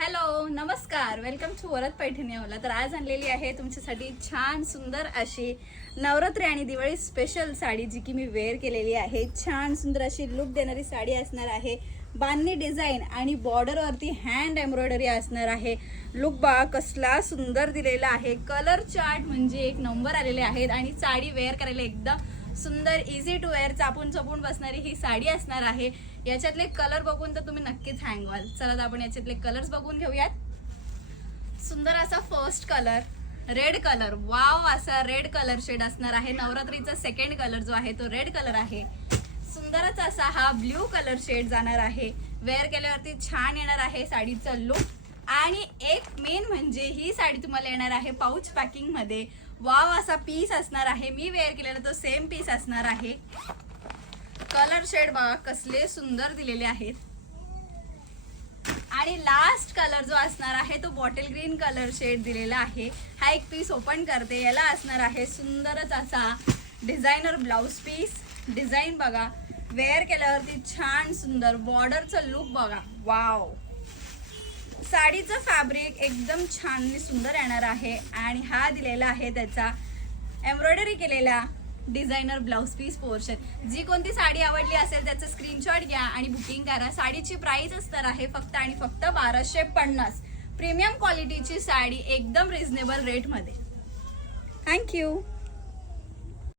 Hello नमस्कार, welcome to Varad Paithani अवला. तर आज आणलेली आहे तुमच्यासाठी छान सुंदर अशी नवरात्री आणि दिवाळी स्पेशल साडी, जी की मी वेअर केलेली आहे. छान सुंदर अशी लुक देणारी साडी असणार आहे. बांधणी डिझाईन आणि बॉर्डरवरती हँड एम्ब्रॉयडरी असणार आहे. लुक बघा कसला सुंदर दिलेला आहे. कलर चार्ट म्हणजे एक नंबर आलेले आहेत आणि साडी वेअर करायला एकदम सुंदर इझी टू वेअर चापून चपून बसणारी ही साडी असणार आहे. याच्यातले कलर बघून तर तुम्ही नक्कीच हँग व्हाल. चला तर आपण याच्यातले कलर्स बघून घेऊयात. सुंदर असा first colour red colour, wow असा रेड कलर शेड असणार आहे. नवरात्रीचा सेकंड कलर जो आहे तो रेड कलर आहे. सुंदरच असा हा ब्ल्यू कलर शेड जाणार आहे. वेअर केल्यावरती छान येणार आहे साडीचा लुक. आणि एक मेन म्हणजे ही साडी तुम्हाला येणार आहे पाऊच पॅकिंग मध्ये. वाव असा पीस असणार आहे. मी वेअर केलेला तो सेम पीस असणार आहे. कलर शेड बघा कसले सुंदर दिलेले आहेत. आणि लास्ट कलर जो असणार आहे तो बॉटल ग्रीन कलर शेड दिलेला आहे. हा एक पीस ओपन करते. याला असणार आहे सुंदरच असा डिझायनर ब्लाउज पीस. डिझाईन बघा, वेअर केल्यावरती छान सुंदर बॉर्डरचं लुक बघा. वाव, साडीचं फॅब्रिक एकदम छान आणि सुंदर येणार आहे. आणि हा दिलेला आहे त्याचा एम्ब्रॉयडरी केलेला डिझायनर ब्लाउज पीस पोर्शन. जी कोणती साडी आवडली असेल त्याचं स्क्रीनशॉट घ्या आणि बुकिंग करा. साडीची प्राइस असणार आहे फक्त आणि फक्त 1250. प्रीमियम क्वालिटीची साडी एकदम रिझनेबल रेटमध्ये. थँक्यू.